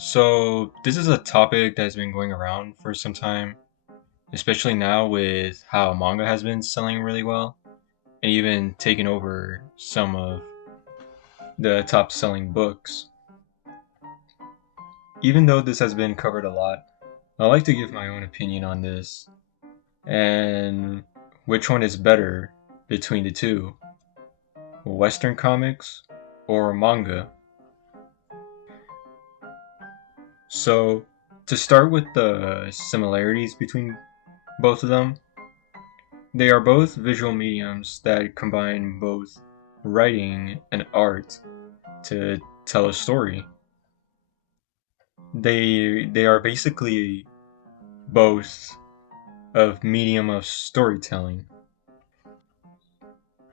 So, this is a topic that's been going around for some time, especially now with how manga has been selling really well and even taking over some of the top selling books. Even though this has been covered a lot, I'd like to give my own opinion on this and which one is better between the two, Western comics or manga. So, to start with the similarities between both of them, they are both visual mediums that combine both writing and art to tell a story. They are basically both of medium of storytelling.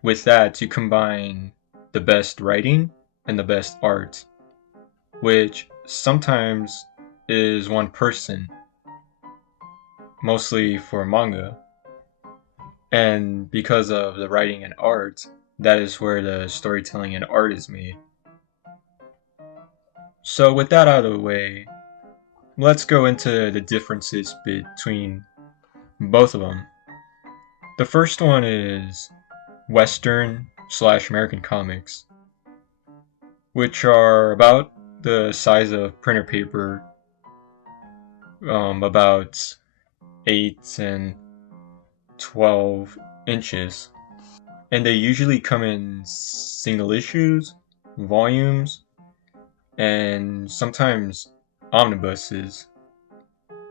With that, you combine the best writing and the best art, which sometimes is one person, mostly for manga. And because of the writing and art, that is where the storytelling and art is made. So, with that out of the way, let's go into the differences between both of them. The first one is Western slash American comics, which are about the size of printer paper, about 8 and 12 inches. And they usually come in single issues, volumes, and sometimes omnibuses.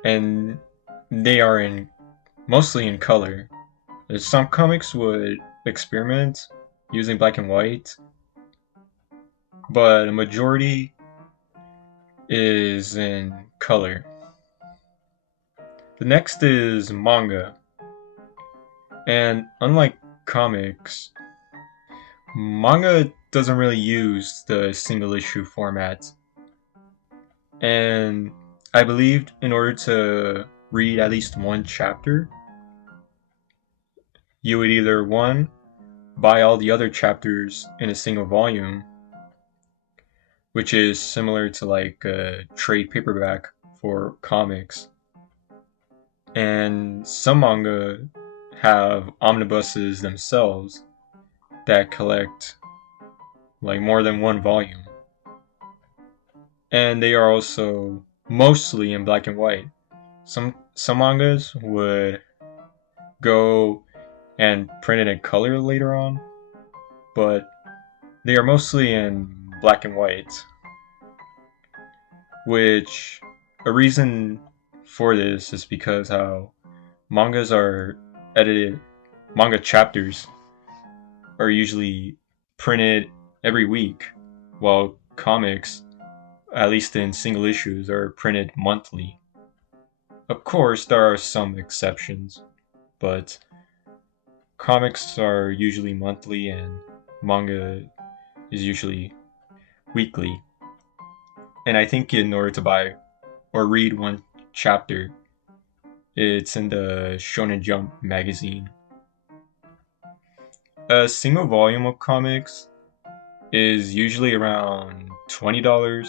And they are in mostly in color. Some comics would experiment using black and white, but a majority is in color. The next is manga, and unlike comics, manga doesn't really use the single issue format. And I believed in order to read at least one chapter, you would either one, buy all the other chapters in a single volume, which is similar to like a trade paperback for comics. And some manga have omnibuses themselves that collect like more than one volume. And they are also mostly in black and white. Some mangas would go and print it in color later on, but they are mostly in black and white, which a reason for this is because how mangas are edited, manga chapters are usually printed every week, while comics, at least in single issues, are printed monthly. Of course, there are some exceptions, but comics are usually monthly and manga is usually weekly. And I think in order to buy or read one chapter, it's in the Shonen Jump magazine. A single volume of comics is usually around $20,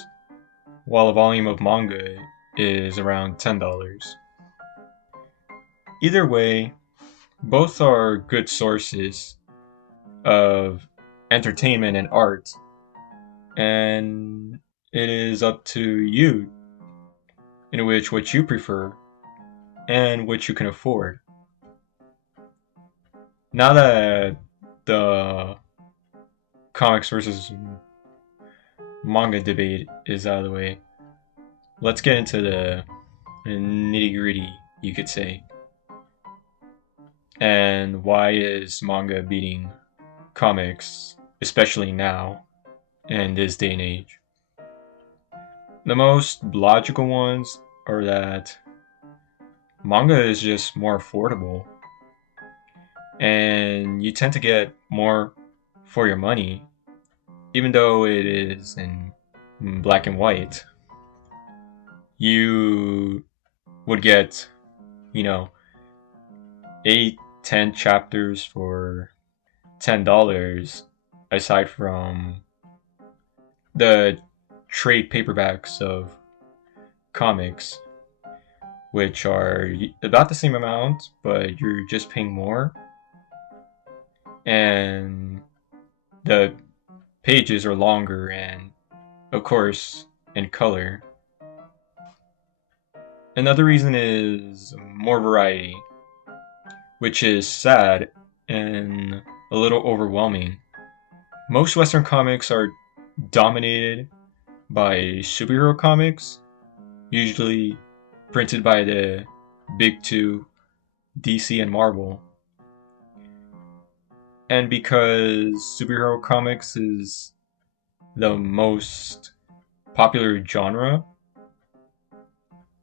while a volume of manga is around $10. Either way, both are good sources of entertainment and art, and it is up to you in which what you prefer and what you can afford. Now that the comics versus manga debate is out of the way, let's get into the nitty gritty, you could say. And why is manga beating comics, especially now in this day and age? The most logical ones are that manga is just more affordable and you tend to get more for your money, even though it is in black and white. You would get, you know, 8, 10 chapters for $10, aside from the trade paperbacks of comics, which are about the same amount, but you're just paying more. And the pages are longer and, of course, in color. Another reason is more variety, which is sad and a little overwhelming. Most Western comics are dominated by superhero comics, usually printed by the big two, DC and Marvel. And because superhero comics is the most popular genre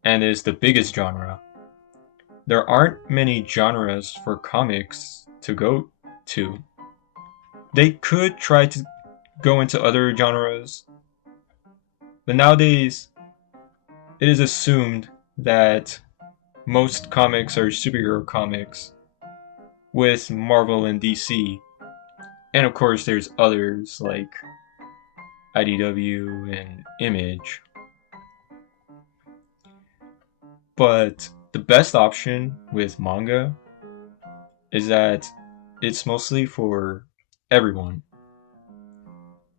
and is the biggest genre, there aren't many genres for comics to go to. They could try to go into other genres, but nowadays it is assumed that most comics are superhero comics with Marvel and DC. And of course there's others like IDW and Image. But the best option with manga is that it's mostly for everyone.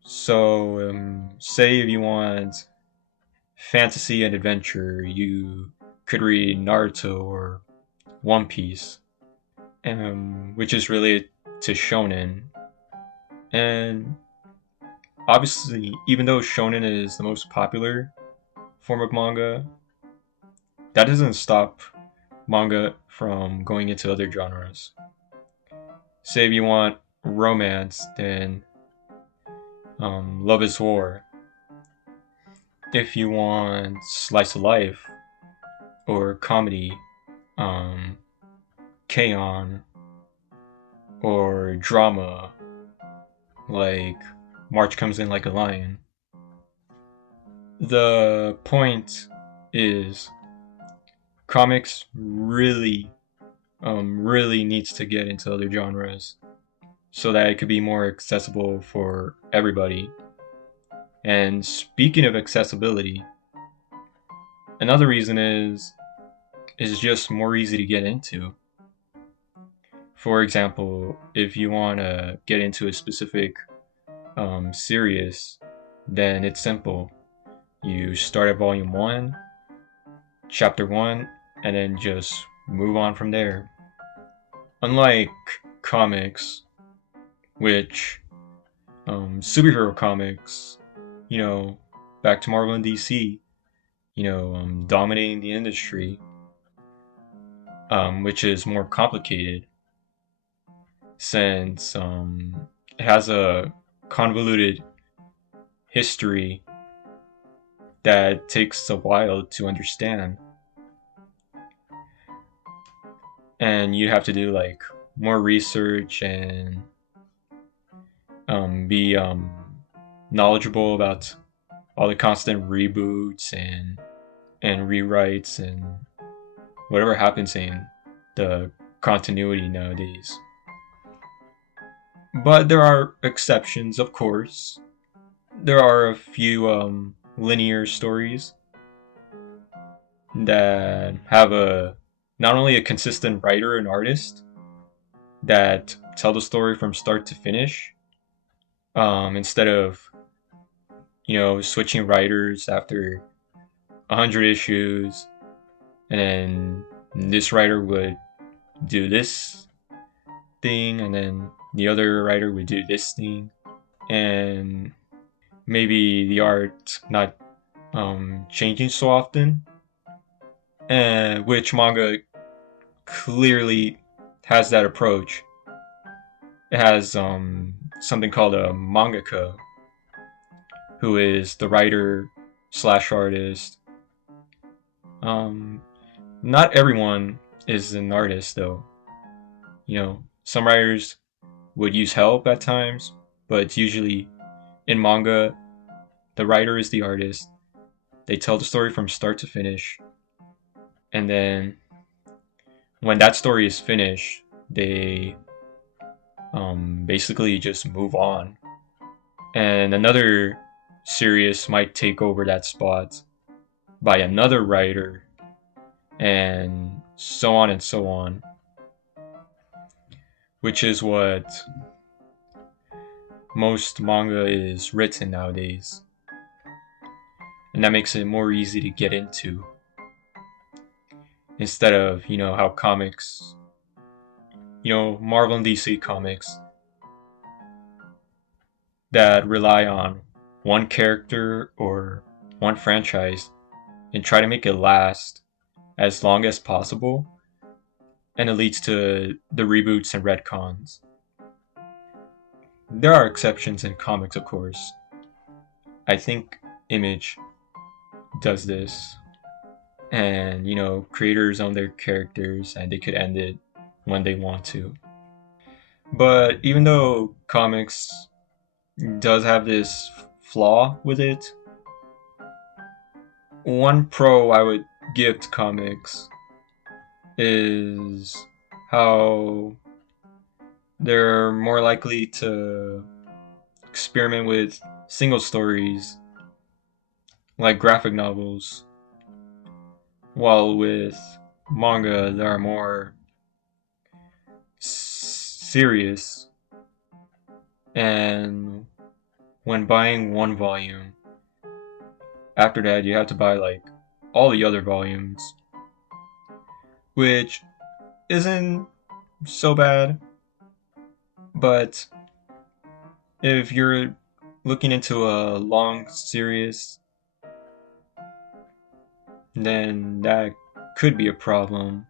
So, say if you want fantasy and adventure, you could read Naruto or One Piece, which is related to shonen. And obviously, even though shonen is the most popular form of manga, that doesn't stop manga from going into other genres. Say if you want romance, then Love is War. If you want slice of life or comedy, K-On! Or drama, like March Comes In Like a Lion. The point is, comics really needs to get into other genres so that it could be more accessible for everybody. And speaking of accessibility, another reason is just more easy to get into. For example, if you want to get into a specific series, then it's simple. You start at volume 1, chapter 1, and then just move on from there. Unlike comics, which superhero comics, back to Marvel and DC, dominating the industry, which is more complicated since it has a convoluted history that takes a while to understand. And you have to do like more research and be knowledgeable about all the constant reboots and rewrites and whatever happens in the continuity nowadays. But there are exceptions, of course. There are a few linear stories that have not only a consistent writer and artist that tell the story from start to finish, instead of switching writers after 100 issues, and then this writer would do this thing, and then the other writer would do this thing, and maybe the art not changing so often, and which manga clearly has that approach. It has something called a mangaka, who is the writer slash artist. Not everyone is an artist though. Some writers would use help at times, but it's usually in manga, the writer is the artist. They tell the story from start to finish, and then when that story is finished, they basically just move on, and another series might take over that spot, by another writer, and so on and so on, which is what most manga is written nowadays. And that makes it more easy to get into. Instead of, how comics, Marvel and DC comics that rely on one character or one franchise and try to make it last as long as possible, and it leads to the reboots and retcons. There are exceptions in comics, of course. I think Image does this, and creators own their characters and they could end it when they want to. But even though comics does have this flaw with it, one pro I would give to comics is how they're more likely to experiment with single stories like graphic novels, while with manga they are more serious, and when buying one volume, after that you have to buy like all the other volumes, which isn't so bad. But if you're looking into a long series, then that could be a problem.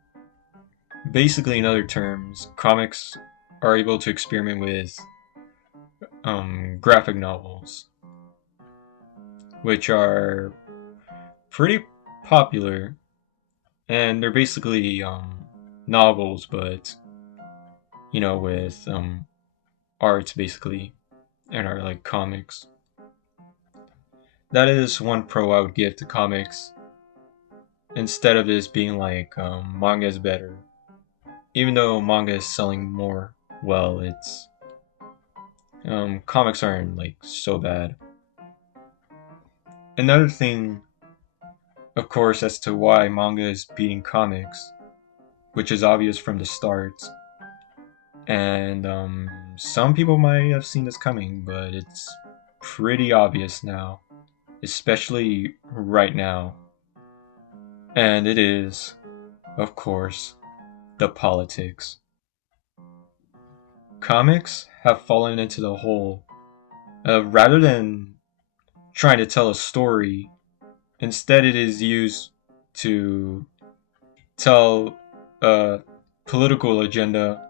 Basically, in other terms, comics are able to experiment with graphic novels, which are pretty popular, and they're basically novels, but with art basically, and are like comics. That is one pro I would give to comics, instead of this being like manga is better. Even though manga is selling more well, it's comics aren't like so bad. Another thing, of course, as to why manga is beating comics, which is obvious from the start, and some people might have seen this coming, but it's pretty obvious now, especially right now. And it is, of course, the politics. Comics have fallen into the hole of, rather than trying to tell a story, instead it is used to tell a political agenda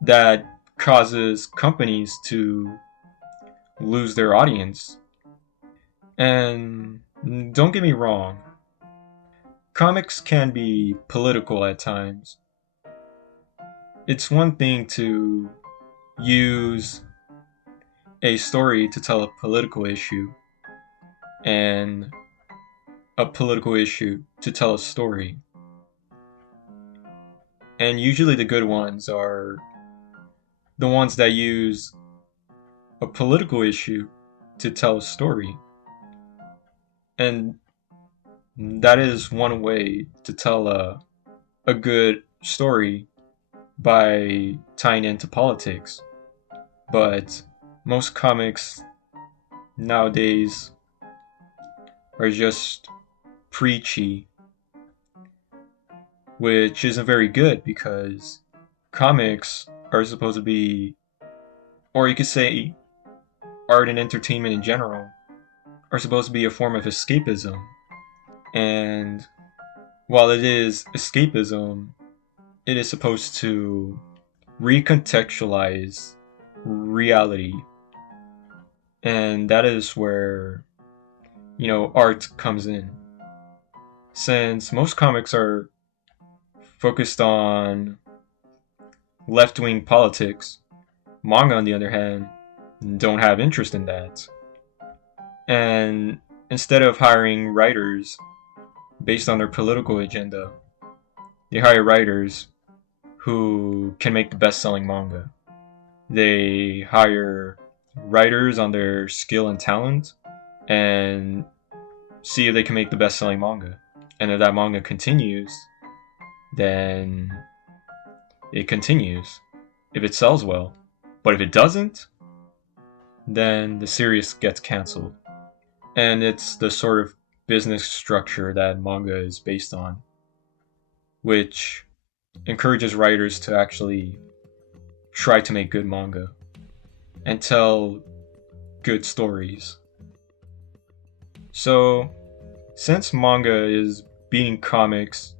that causes companies to lose their audience. And don't get me wrong, comics can be political at times. It's one thing to use a story to tell a political issue, and a political issue to tell a story. And usually the good ones are the ones that use a political issue to tell a story. And that is one way to tell a good story, by tying into politics. But most comics nowadays are just preachy, which isn't very good, because comics are supposed to be, or you could say art and entertainment in general, are supposed to be a form of escapism. And while it is escapism, it is supposed to recontextualize reality. And that is where, art comes in. Since most comics are focused on left-wing politics, manga, on the other hand, don't have interest in that. And instead of hiring writers based on their political agenda, they hire writers who can make the best-selling manga. They hire writers on their skill and talent, and see if they can make the best-selling manga. And if that manga continues, then it continues. If it sells well. But if it doesn't, then the series gets canceled. And it's the sort of business structure that manga is based on, which encourages writers to actually try to make good manga and tell good stories. So, since manga is beating comics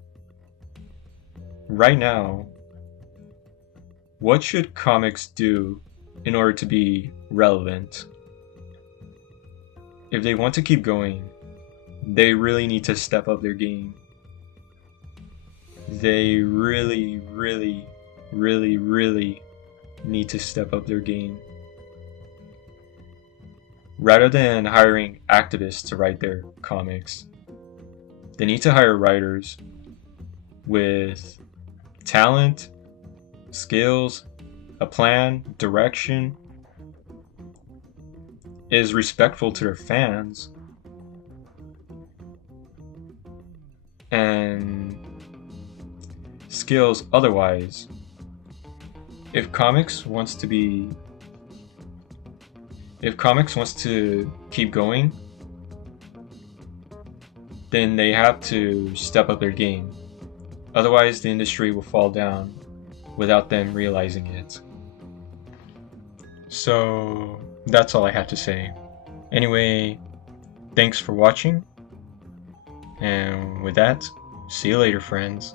right now, what should comics do in order to be relevant? If they want to keep going, they really need to step up their game. They really need to step up their game. Rather than hiring activists to write their comics, they need to hire writers with talent, skills, a plan, direction, is respectful to their fans, and skills otherwise. If comics wants to keep going, then they have to step up their game. Otherwise, the industry will fall down without them realizing it. So, that's all I have to say. Anyway, thanks for watching. And with that, see you later, friends.